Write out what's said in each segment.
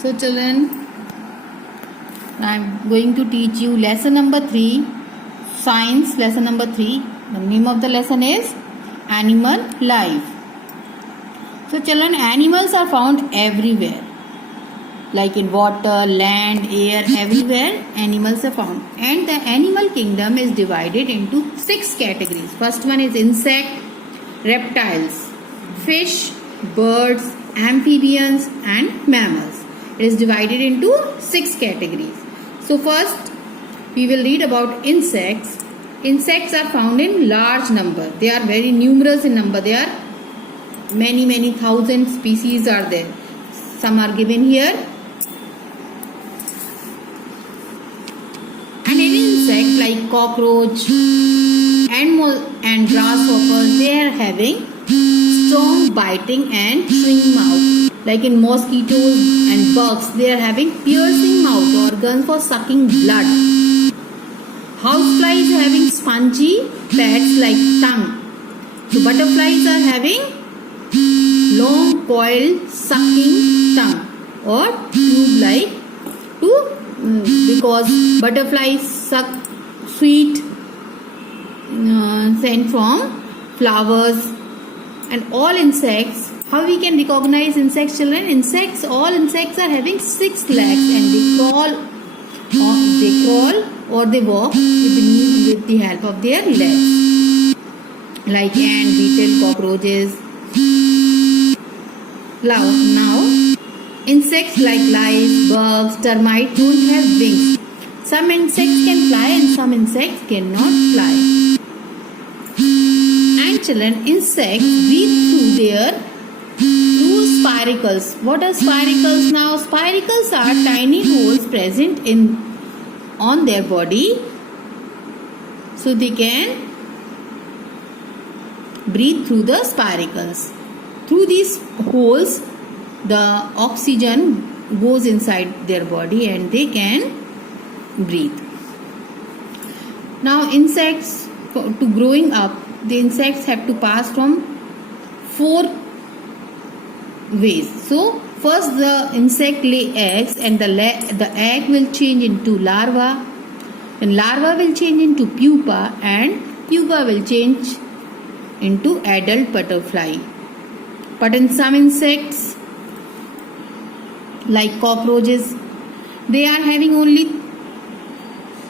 So children, I am going to teach you lesson number 3, science lesson number 3. The name of the lesson is Animal Life. So children, animals are found everywhere. Like in water, land, air, everywhere animals are found. And the animal kingdom is divided into 6 categories. First one is insect, reptiles, fish, birds, amphibians and mammals. It is divided into 6 categories. So first we will read about insects. Insects are found in large number. They are very numerous in number. There are many thousand species are there. Some are given here. And any insect like cockroach, and grasshoppers, they are having strong biting and chewing mouth. Like in mosquitoes and bugs, they are having piercing mouth organs for sucking blood. Houseflies are having spongy pads like tongue. So butterflies are having long coiled sucking tongue or tube like because butterflies suck sweet scent from flowers. And all insects, how we can recognize insects, children? All insects are having 6 legs and they crawl or they walk with the help of their legs. Like ant, beetle, cockroaches. Now, insects like lice, bugs, termites don't have wings. Some insects can fly and some insects cannot fly. And children, insects breathe through spiracles. What are spiracles now? Spiracles are tiny holes present on their body, so they can breathe through the spiracles. Through these holes, the oxygen goes inside their body and they can breathe. Now, insects, to growing up, the insects have to pass from 4 ways. So first the insect lay eggs and the egg will change into larva, and larva will change into pupa, and pupa will change into adult butterfly. But in some insects like cockroaches, they are having only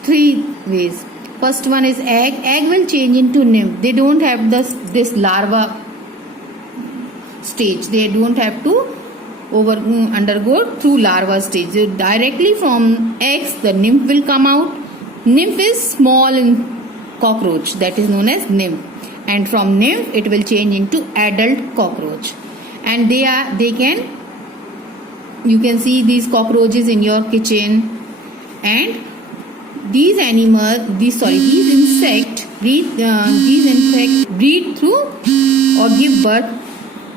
3 ways. First one is egg. Egg will change into nymph. They don't have this larva stage. They don't have to undergo through larva stage. So directly from eggs, the nymph will come out. Nymph is small in cockroach. That is known as nymph. And from nymph, it will change into adult cockroach. And you can see these cockroaches in your kitchen. And these insects breed through or give birth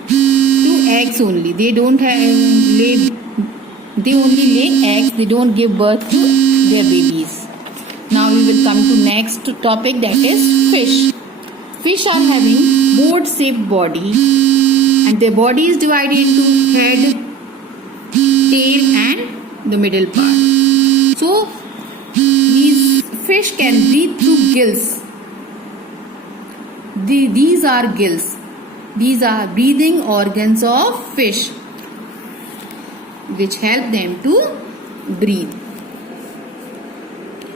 to eggs only. They don't they only lay eggs. They don't give birth to their babies. Now we will come to next topic, that is fish. Fish are having board-shaped body, and their body is divided into head, tail, and the middle part. So these fish can breathe through gills. These are gills. These are breathing organs of fish which help them to breathe.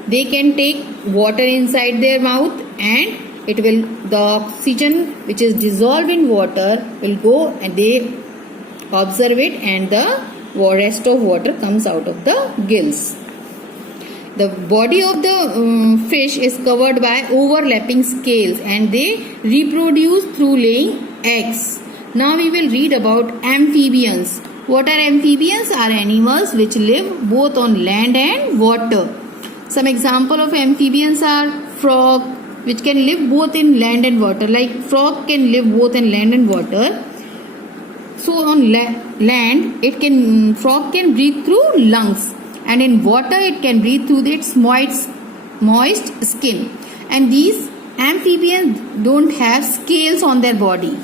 They can take water inside their mouth, and the oxygen which is dissolved in water will go and they observe it, and the rest of water comes out of the gills. The body of the fish is covered by overlapping scales, and they reproduce through laying eggs. Now we will read about amphibians. What are amphibians? Are animals which live both on land and water. Some example of amphibians are frog, which can live both in land and water. Like frog can live both in land and water. So on land, frog can breathe through lungs. And in water, it can breathe through its moist skin. And these amphibians don't have scales on their body.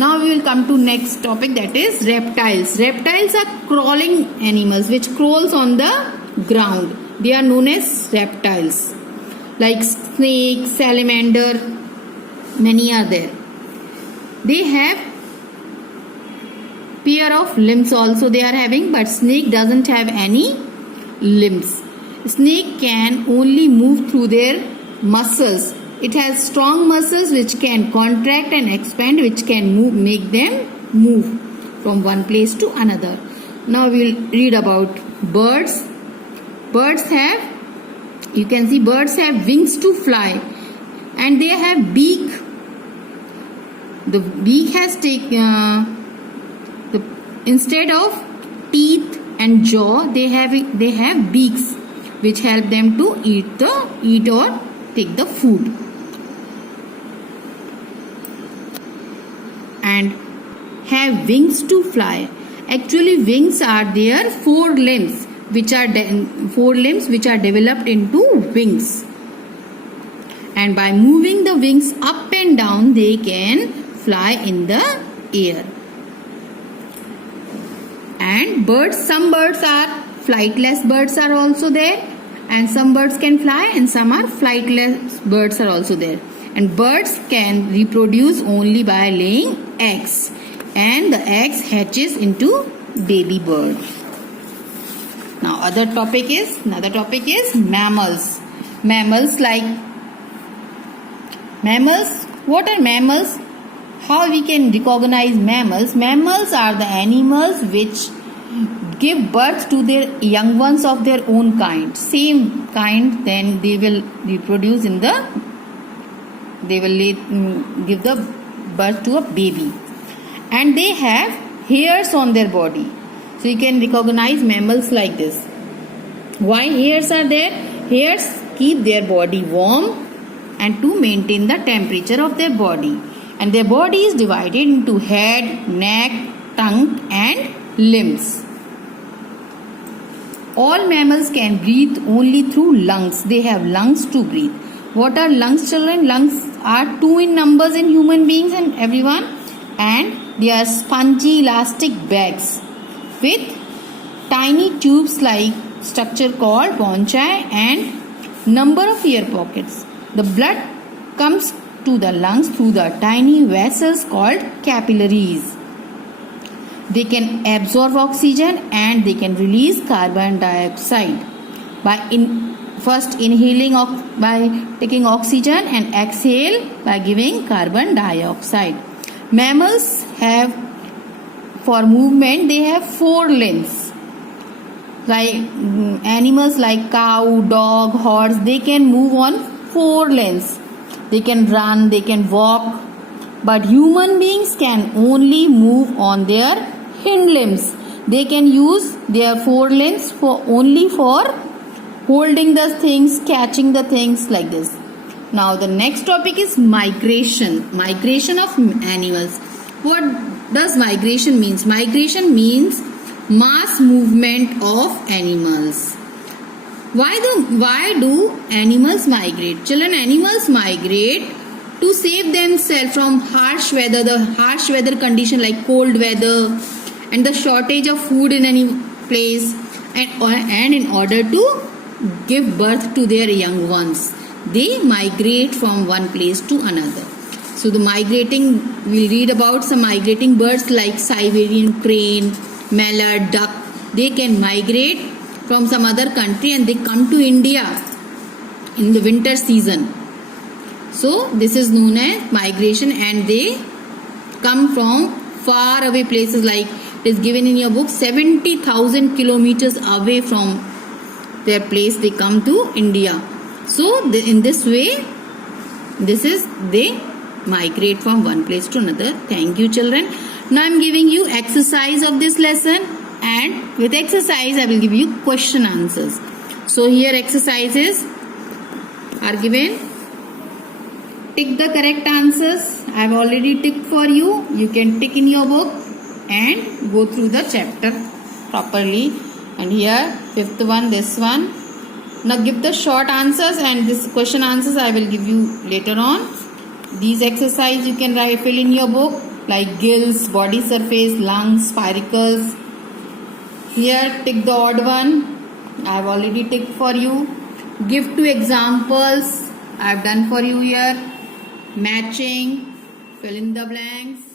Now we will come to next topic, that is reptiles. Reptiles are crawling animals which crawls on the ground. They are known as reptiles. Like snake, salamander, many are there. They have pair of limbs also they are having, but snake doesn't have any limbs. Snake can only move through their muscles. It has strong muscles which can contract and expand, which can make them move from one place to another. Now we will read about birds. Birds have, you can see birds have wings to fly, and they have beak. The beak has instead of teeth and jaw, they have beaks which help them to eat or take the food. And have wings to fly. Actually, wings are their four limbs which are developed into wings. And by moving the wings up and down, they can fly in the air. And birds, some birds are flightless birds are also there, and some birds can fly and some are flightless birds are also there. And birds can reproduce only by laying eggs, and the eggs hatches into baby bird. Now another topic is mammals. Mammals, what are mammals? How we can recognize mammals? Mammals are the animals which give birth to their young ones of their own kind, same kind, then they will reproduce give the birth to a baby, and they have hairs on their body. So you can recognize mammals like this. Why hairs are there? Hairs keep their body warm and to maintain the temperature of their body. And their body is divided into head, neck, tongue and limbs. All mammals can breathe only through lungs. They have lungs to breathe. What are lungs, children? Lungs are 2 in numbers in human beings and everyone, and they are spongy elastic bags with tiny tubes like structure called bronchi and number of air pockets. The blood comes to the lungs through the tiny vessels called capillaries. They can absorb oxygen and they can release carbon dioxide by first inhaling by taking oxygen and exhale by giving carbon dioxide. Mammals have, for movement, they have 4 limbs. Like animals like cow, dog, horse, they can move on 4 limbs. They can run, they can walk, but human beings can only move on their hind limbs. They can use their 4 limbs only for holding the things, catching the things like this. Now the next topic is migration. Migration of animals. What does migration means? Migration means mass movement of animals. Why do animals migrate? Children, animals migrate to save themselves from harsh weather, the harsh weather condition like cold weather and the shortage of food in any place, and in order to give birth to their young ones. They migrate from one place to another. So the migrating, we'll read about some migrating birds like Siberian crane, mallard, duck. They can migrate from some other country and they come to India in the winter season. So this is known as migration, and they come from far away places, like it is given in your book, 70,000 kilometers away from their place they come to India. So in this way, they migrate from one place to another. Thank you, children. Now I am giving you exercise of this lesson, and with exercise I will give you question answers. So here exercises are given. Tick the correct answers. I have already ticked for you. You can tick in your book and go through the chapter properly. And here 5th one, this one. Now give the short answers, and this question answers I will give you later on. These exercises you can fill in your book. like gills, body surface, lungs, spiracles. Here tick the odd one. I have already ticked for you. Give two examples. I have done for you here. Matching. Fill in the blanks.